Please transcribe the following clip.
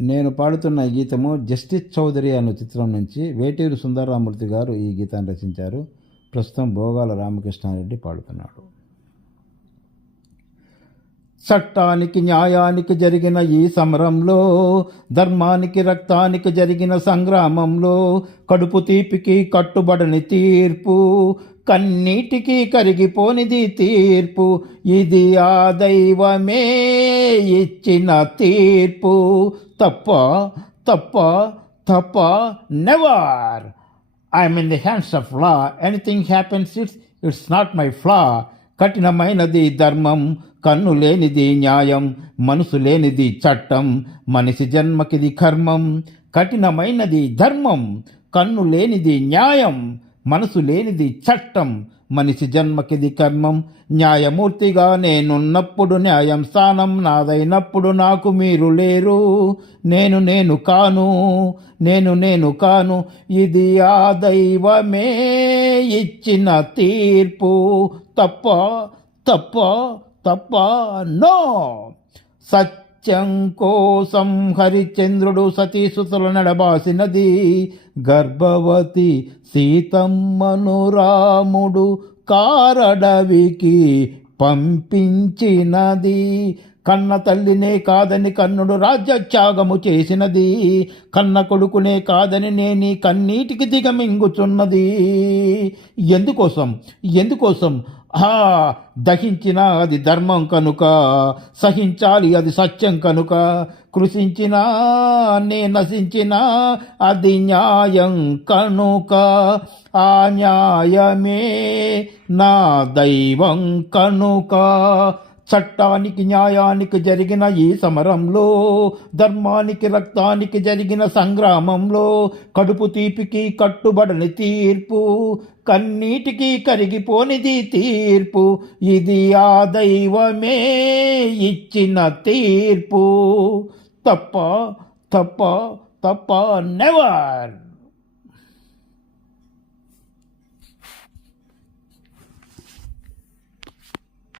నేను పాడుతున్న ఈ గీతము జస్టిస్ చౌదరి అనే చిత్రం నుంచి వేటూరు సుందరరామూర్తి గారు ఈ గీతాన్ని రచించారు. ప్రస్తుతం భోగాల రామకృష్ణారెడ్డి పాడుతున్నాడు. చట్టానికి న్యాయానికి జరిగిన ఈ సమరంలో ధర్మానికి రక్తానికి జరిగిన సంగ్రామంలో కడుపు తీపికి కట్టుబడని తీర్పు కన్నీటికి కరిగిపోనిది తీర్పు ఇది ఆ దైవమే ఇచ్చిన తీర్పు. తప్ప తప్ప తప్ప never I'm in the hands of law anything happens it's it's not my flaw కఠినమైనది ధర్మం కన్ను లేనిది న్యాయం మనసు లేనిది చట్టం మనిషి జన్మకిది కర్మం. కఠినమైనది ధర్మం కన్ను లేనిది న్యాయం మనసు లేనిది చట్టం మనిషి జన్మకిది కర్మం. న్యాయమూర్తిగా నేనున్నప్పుడు న్యాయం స్థానం నాదైనప్పుడు నాకు మీరు లేరు. నేను నేను కాను నేను నేను కాను ఇది ఆ దైవమే. ఇచ్చిన తీర్పు తప్ప తప్ప తప్ప నో. సత్యం కోసం హరిచంద్రుడు సతీసుతులు నడబాసినది గర్భవతి సీతమ్మను రాముడు కారడవికి పంపించినది. కన్న తల్లినే కాదని కన్నుడు రాజ్యత్యాగము చేసినది. కన్న కొడుకునే కాదని నేని కన్నీటికి దిగమింగుచున్నది. ఎందుకోసం? ఎందుకోసం? ఆ దహించిన అది ధర్మం కనుక సహించాలి అది సత్యం కనుక. కృషించినా నే నశించిన అది న్యాయం కనుక. ఆ న్యాయమే నా దైవం కనుక. చట్టానికి న్యాయానికి జరిగిన ఈ సమరంలో ధర్మానికి రక్తానికి జరిగిన సంగ్రామంలో కడుపు తీపికి కట్టుబడని తీర్పు కన్నీటికి కరిగిపోనిది తీర్పు ఇది ఆ దైవమే ఇచ్చిన తీర్పు. తప్ప తప్ప తప్ప నెవర్